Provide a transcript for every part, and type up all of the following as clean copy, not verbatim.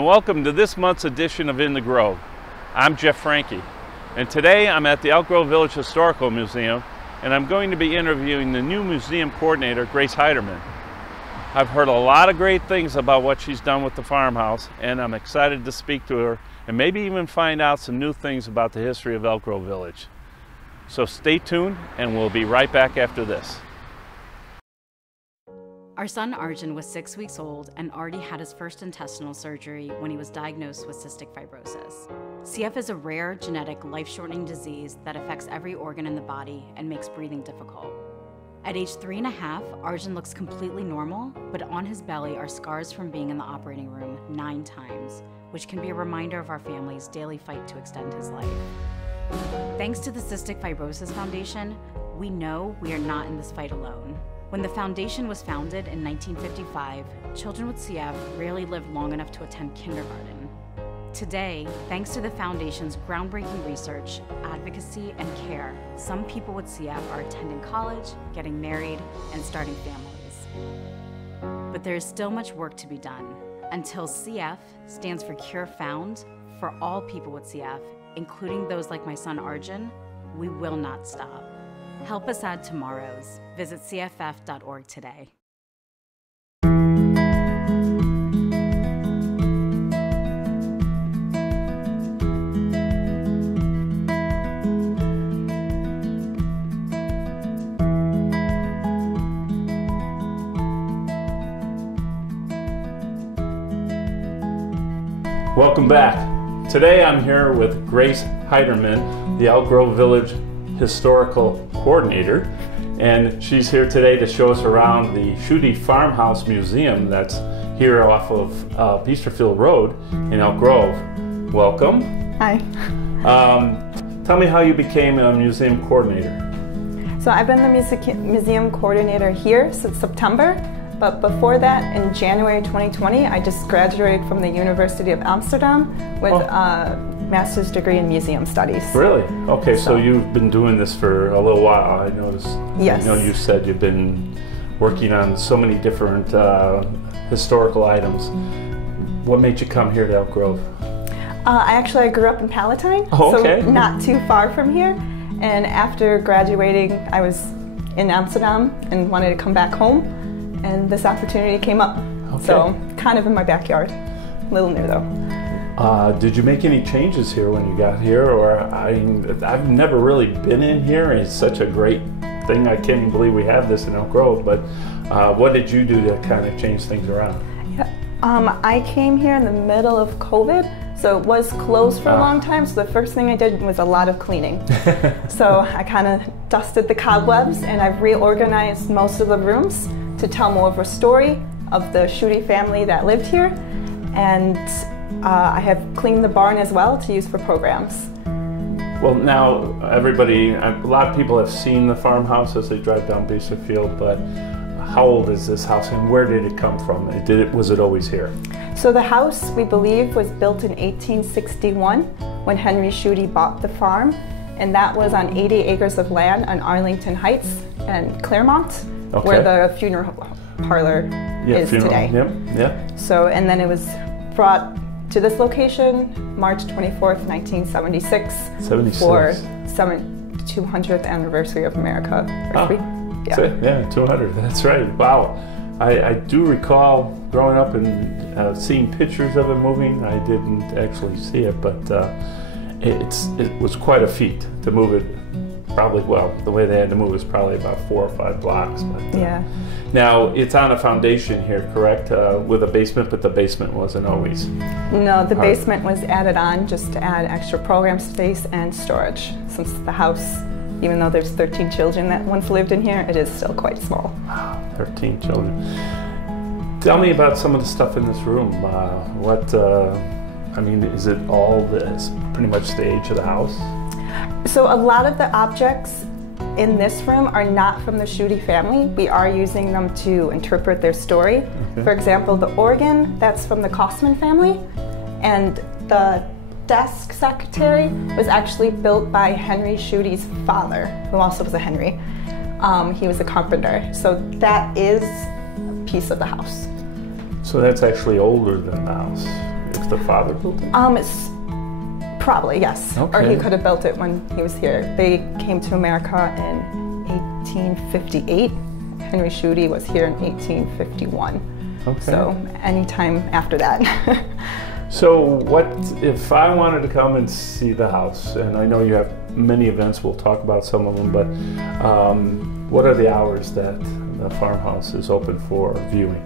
and welcome to this month's edition of In the Grove. I'm Jeff Frankie, and today I'm at the Elk Grove Village Historical Museum, and I'm going to be interviewing the new museum coordinator, Grace Heiderman. I've heard a lot of great things about what she's done with the farmhouse, and I'm excited to speak to her and maybe even find out some new things about the history of Elk Grove Village. So stay tuned, and we'll be right back after this. Our son Arjun was 6 weeks old and already had his first intestinal surgery when he was diagnosed with cystic fibrosis. CF is a rare, genetic, life-shortening disease that affects every organ in the body and makes breathing difficult. At age 3.5, Arjun looks completely normal, but on his belly are scars from being in the operating room 9 times, which can be a reminder of our family's daily fight to extend his life. Thanks to the Cystic Fibrosis Foundation, we know we are not in this fight alone. When the foundation was founded in 1955, children with CF rarely lived long enough to attend kindergarten. Today, thanks to the foundation's groundbreaking research, advocacy, and care, some people with CF are attending college, getting married, and starting families. But there is still much work to be done. Until CF stands for Cure Found, for all people with CF, including those like my son Arjun, we will not stop. Help us add tomorrows. Visit cff.org today. Welcome back. Today I'm here with Grace Heiderman, the Elk Grove Village Historical Coordinator, and she's here today to show us around the Schutte Farmhouse Museum that's here off of Biesterfield Road in Elk Grove. Welcome. Hi. Tell me how you became a museum coordinator. So I've been the museum coordinator here since September, but before that, in January 2020, I just graduated from the University of Amsterdam with a master's degree in museum studies. Really? Okay, so you've been doing this for a little while. I noticed. Yes. I know you said you've been working on so many different historical items. What made you come here to Elk Grove? I grew up in Palatine, okay. So not too far from here. And after graduating, I was in Amsterdam and wanted to come back home, and this opportunity came up. Okay. So kind of in my backyard. A little new though. Did you make any changes here when you got here? Or I've never really been in here. It's such a great thing. I can't even believe we have this in Elk Grove. But what did you do to kind of change things around? Yeah, I came here in the middle of COVID, so it was closed for a long time. So the first thing I did was a lot of cleaning. So I kind of dusted the cobwebs, and I've reorganized most of the rooms to tell more of a story of the Schutte family that lived here. And I have cleaned the barn as well to use for programs. Well, now a lot of people have seen the farmhouse as they drive down Biesterfield, but how old is this house and where did it come from? Was it always here? So the house, we believe, was built in 1861 when Henry Schutte bought the farm, and that was on 80 acres of land on Arlington Heights and Claremont, where the funeral parlor is today. Yep, yep. So, and then it was brought to this location March 24th, 1976 for 200th anniversary of America. Yeah, 200, that's right. Wow. I do recall growing up and seeing pictures of it moving. I didn't actually see it, but it was quite a feat to move it. Probably, well, the way they had to move is probably about 4 or 5 blocks. But, yeah. Now, it's on a foundation here, correct? With a basement, but the basement wasn't always. No, the basement was added on just to add extra program space and storage, since the house, even though there's 13 children that once lived in here, it is still quite small. Wow, 13 children. Tell me about some of the stuff in this room. Is it all this, pretty much the age of the house? So a lot of the objects in this room are not from the Schutte family. We are using them to interpret their story. Okay. For example, the organ, that's from the Kosman family, and the desk secretary was actually built by Henry Schutte's father, who also was a Henry. He was a carpenter. So that is a piece of the house. So that's actually older than the house. the father built it? It's probably, yes. Okay. Or he could have built it when he was here. They came to America in 1858. Henry Schutte was here in 1851. Okay. So anytime after that. So what if I wanted to come and see the house? And I know you have many events, we'll talk about some of them, but what are the hours that the farmhouse is open for viewing?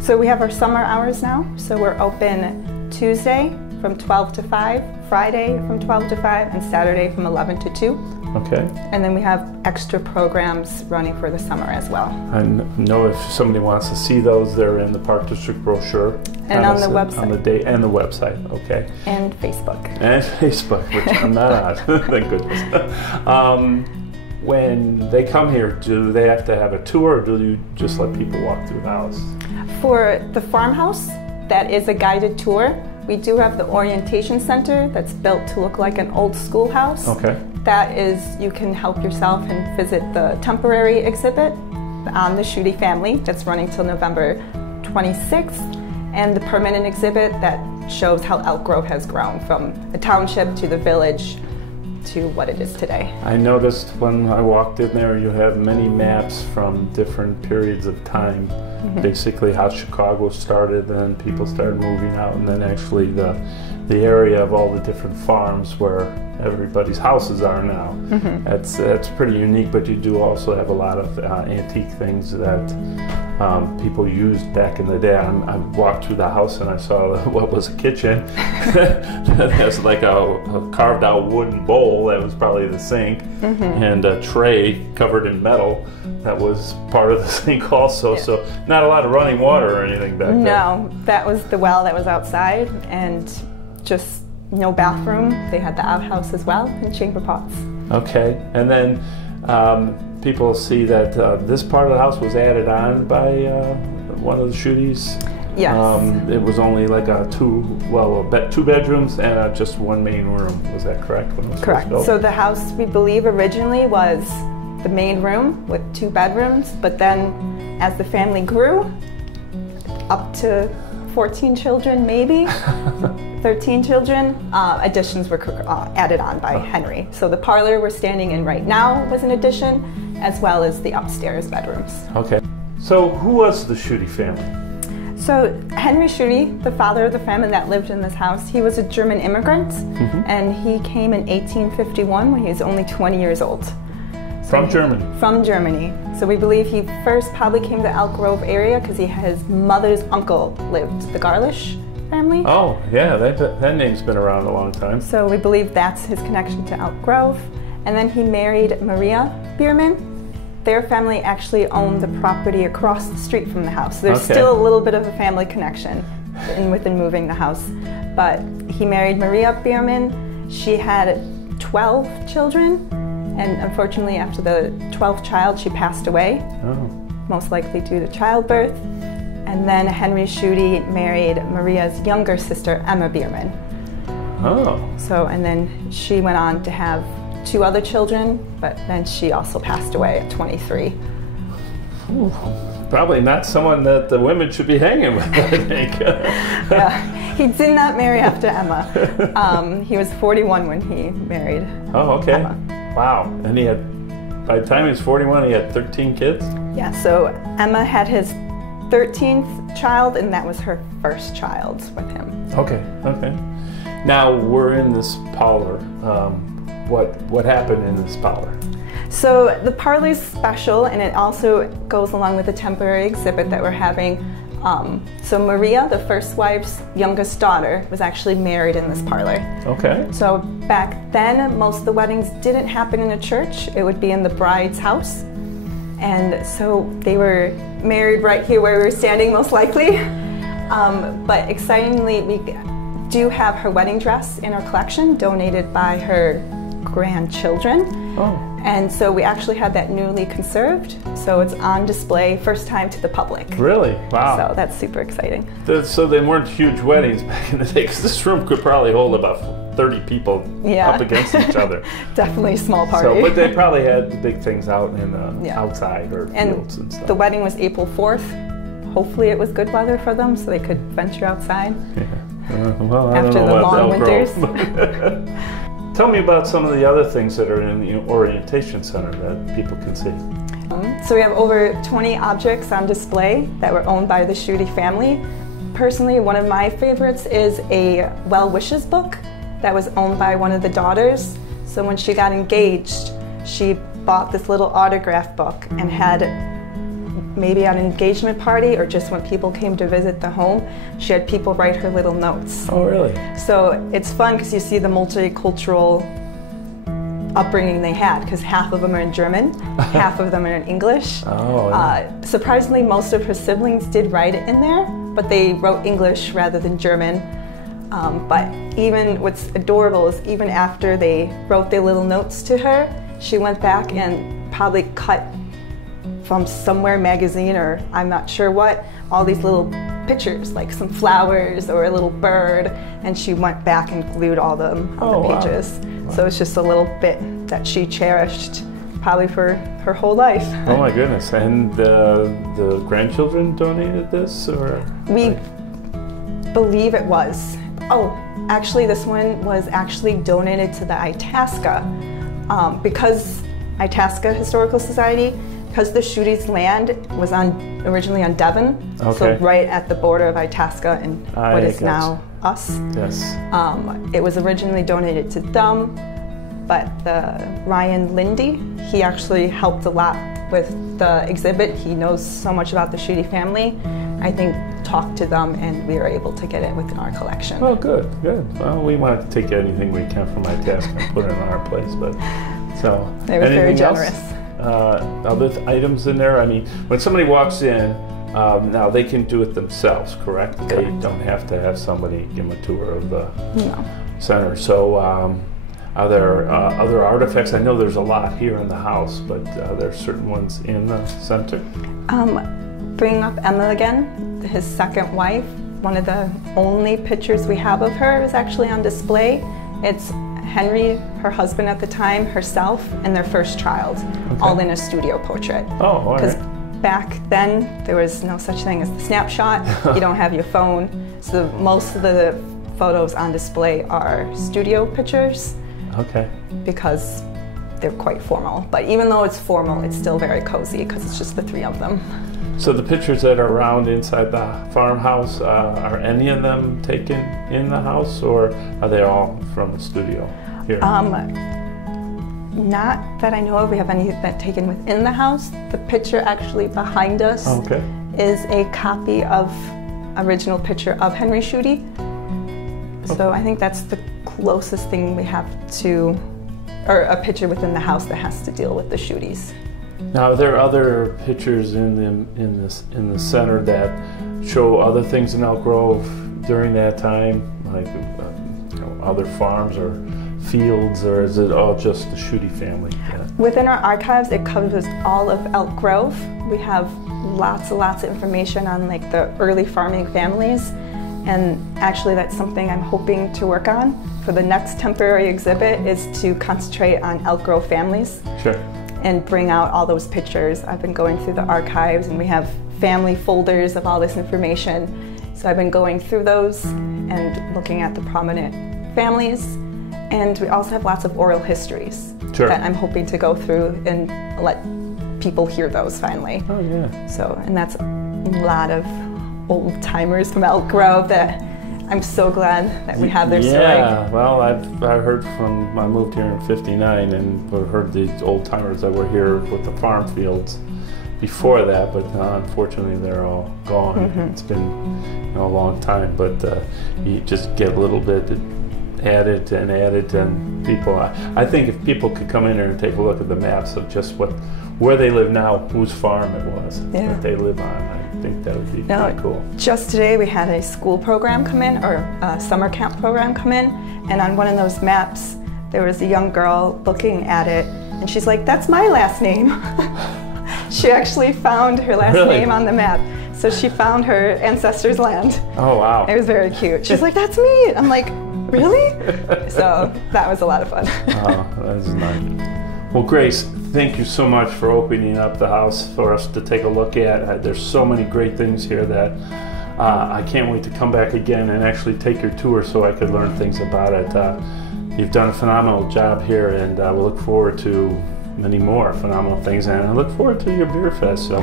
So we have our summer hours now. So we're open Tuesday from 12 to 5, Friday from 12 to 5, and Saturday from 11 to 2. Okay. And then we have extra programs running for the summer as well. I know if somebody wants to see those, they're in the Park District brochure. And on the website. On the day and the website, okay. And Facebook. And Facebook, which I'm not on, thank goodness. When they come here, do they have to have a tour, or do you just let people walk through the house? For the farmhouse, that is a guided tour. We do have the orientation center that's built to look like an old schoolhouse. Okay. That is, you can help yourself and visit the temporary exhibit on the Schutte family that's running till November 26th, and the permanent exhibit that shows how Elk Grove has grown from the township to the village to what it is today. I noticed when I walked in there, you have many maps from different periods of time. Basically how Chicago started, then people started moving out, and then actually the area of all the different farms where everybody's houses are now. That's pretty unique, but you do also have a lot of antique things that people used back in the day. I walked through the house and I saw what was a kitchen that has like a carved out wooden bowl that was probably the sink, and a tray covered in metal that was part of the sink also. Yeah. So not a lot of running water or anything back there. No, that was the well that was outside, and just no bathroom. They had the outhouse as well, and chamber pots. Okay, and then people see that this part of the house was added on by one of the Schuttes. Yes. It was only like two bedrooms and just one main room. Was that correct? When it was correct. So the house, we believe, originally was the main room with 2 bedrooms, but then as the family grew, up to 14 children, maybe 13 children, additions were added on by Henry. So the parlor we're standing in right now was an addition, as well as the upstairs bedrooms. Okay. So who was the Schutte family? So Henry Schutte, the father of the family that lived in this house, he was a German immigrant, and he came in 1851 when he was only 20 years old. From Germany? From Germany. So we believe he first probably came to the Elk Grove area because his mother's uncle lived, the Garlish family. Oh, yeah, that name's been around a long time. So we believe that's his connection to Elk Grove. And then he married Maria Bierman. Their family actually owned the property across the street from the house. So there's still a little bit of a family connection within moving the house. But he married Maria Bierman. She had 12 children. And unfortunately, after the 12th child, she passed away, most likely due to childbirth. And then Henry Schutte married Maria's younger sister, Emma Bierman. So, and then she went on to have 2 other children, but then she also passed away at 23. Ooh, probably not someone that the women should be hanging with, I think. Yeah, he did not marry after Emma. He was 41 when he married Emma. Wow, and by the time he was 41, he had 13 kids? Yeah, so Emma had his 13th child, and that was her first child with him. Okay. Now, we're in this parlor. What happened in this parlor? So the parlor is special, and it also goes along with the temporary exhibit that we're having. So Maria, the first wife's youngest daughter, was actually married in this parlor. Okay. So back then, most of the weddings didn't happen in a church. It would be in the bride's house. And so they were married right here where we were standing, most likely. But excitingly, we do have her wedding dress in our collection, donated by her grandchildren. And so we actually had that newly conserved, so it's on display first time to the public. Really? Wow. So that's super exciting. So they weren't huge weddings back in the day, because this room could probably hold about 30 people up against each other. Definitely a small party. So, but they probably had big things out in outside or fields and stuff. The wedding was April 4th. Hopefully it was good weather for them so they could venture outside. Well, I don't after know the about long Elk winters. Grove. Tell me about some of the other things that are in the orientation center that people can see. So we have over 20 objects on display that were owned by the Schutte family. Personally, one of my favorites is a well wishes book that was owned by one of the daughters. So when she got engaged, she bought this little autograph book and had, maybe at an engagement party or just when people came to visit the home, she had people write her little notes. Oh, really? So it's fun because you see the multicultural upbringing they had, because half of them are in German, half of them are in English. Oh, yeah. Surprisingly, most of her siblings did write it in there, but they wrote English rather than German. But even what's adorable is even after they wrote their little notes to her, she went back and probably cut from somewhere magazine or I'm not sure what, all these little pictures, like some flowers or a little bird, and she went back and glued all them on the pages. Wow. So it's just a little bit that she cherished probably for her whole life. Oh my goodness, and the grandchildren donated this, or? We believe it was. Oh, actually this one was actually donated to the Itasca, because Itasca Historical Society, because the Schutte's land was originally on Devon, so right at the border of Itasca and what is now us. Yes. It was originally donated to them, but Ryan Lindy, he actually helped a lot with the exhibit. He knows so much about the Schutte family. I think talked to them and we were able to get it within our collection. Oh, good, good. Well, we want to take anything we can from Itasca and put it in our place, but so. They were very generous. Other items in there? I mean, when somebody walks in, now they can do it themselves, correct? They don't have to have somebody give them a tour of the center. So are there other artifacts? I know there's a lot here in the house, but there are certain ones in the center? Bringing up Emma again, his second wife, one of the only pictures we have of her is actually on display. It's Henry, her husband at the time, herself, and their first child, all in a studio portrait. Oh, all right. Because back then, there was no such thing as the snapshot. You don't have your phone. So most of the photos on display are studio pictures. Okay. Because they're quite formal. But even though it's formal, it's still very cozy because it's just the three of them. So the pictures that are around inside the farmhouse, are any of them taken in the house, or are they all from the studio here? Not that I know of. We have any that taken within the house. The picture actually behind us is a copy of original picture of Henry Schutte. So I think that's the closest thing we have to, or a picture within the house that has to deal with the Schuttes. Now, are there other pictures in the center that show other things in Elk Grove during that time, like other farms or fields, or is it all just the Schutte family? Yeah. Within our archives, it covers all of Elk Grove. We have lots of information on like the early farming families, and actually that's something I'm hoping to work on for the next temporary exhibit, is to concentrate on Elk Grove families. Sure. And bring out all those pictures. I've been going through the archives and we have family folders of all this information. So I've been going through those and looking at the prominent families. And we also have lots of oral histories that I'm hoping to go through and let people hear those finally. Oh, yeah. So, and that's a lot of old timers from Elk Grove that I'm so glad that we have their story. Yeah, well, I heard from, I moved here in '59 and heard the old timers that were here with the farm fields before that, but unfortunately they're all gone. It's been a long time, but you just get a little bit added, and people, I think if people could come in here and take a look at the maps of just where they live now, whose farm it was that they live on, I think that would be pretty cool. Just today we had a school program come in, or a summer camp program come in, and on one of those maps there was a young girl looking at it, and she's like, "That's my last name." She actually found her last name on the map. So she found her ancestors' land. Oh, wow. It was very cute. She's like, "That's me." I'm like, "Really?" So that was a lot of fun. Oh, that's nice. Well, Grace, thank you so much for opening up the house for us to take a look at. There's so many great things here that I can't wait to come back again and actually take your tour so I could learn things about it. You've done a phenomenal job here, and we look forward to many more phenomenal things, and I look forward to your beer fest, so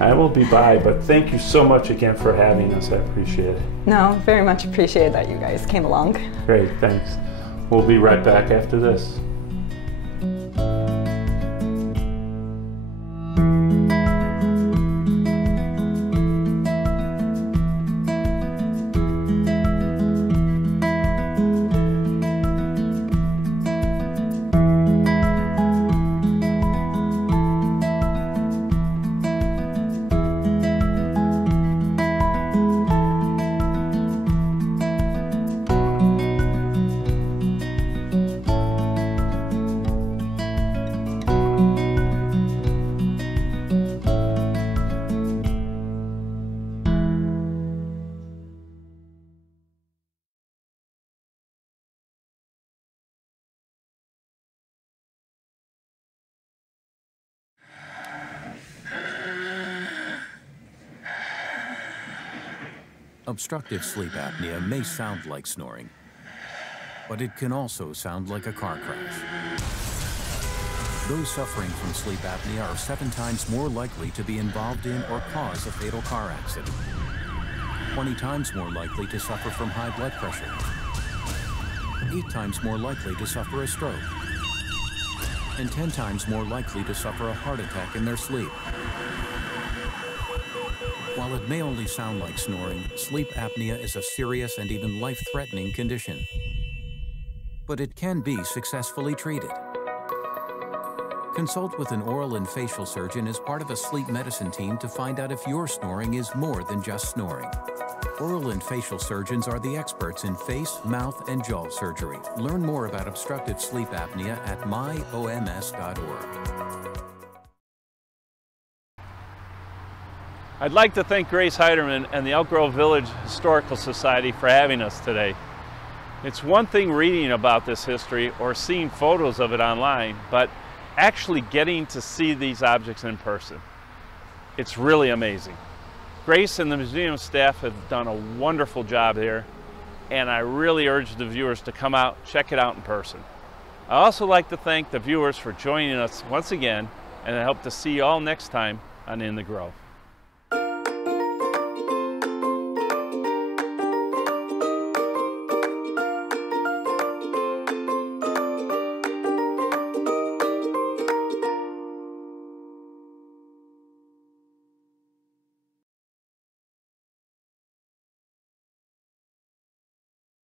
I will be by. But thank you so much again for having us. I appreciate it. No, very much appreciate that you guys came along. Great, thanks. We'll be right back after this. Obstructive sleep apnea may sound like snoring, but it can also sound like a car crash. Those suffering from sleep apnea are 7 times more likely to be involved in or cause a fatal car accident, 20 times more likely to suffer from high blood pressure, 8 times more likely to suffer a stroke, and 10 times more likely to suffer a heart attack in their sleep. While it may only sound like snoring, sleep apnea is a serious and even life-threatening condition. But it can be successfully treated. Consult with an oral and facial surgeon as part of a sleep medicine team to find out if your snoring is more than just snoring. Oral and facial surgeons are the experts in face, mouth, and jaw surgery. Learn more about obstructive sleep apnea at myoms.org. I'd like to thank Grace Heiderman and the Elk Grove Village Historical Society for having us today. It's one thing reading about this history or seeing photos of it online, but actually getting to see these objects in person. It's really amazing. Grace and the museum staff have done a wonderful job here, and I really urge the viewers to come out, check it out in person. I also like to thank the viewers for joining us once again, and I hope to see you all next time on In the Grove.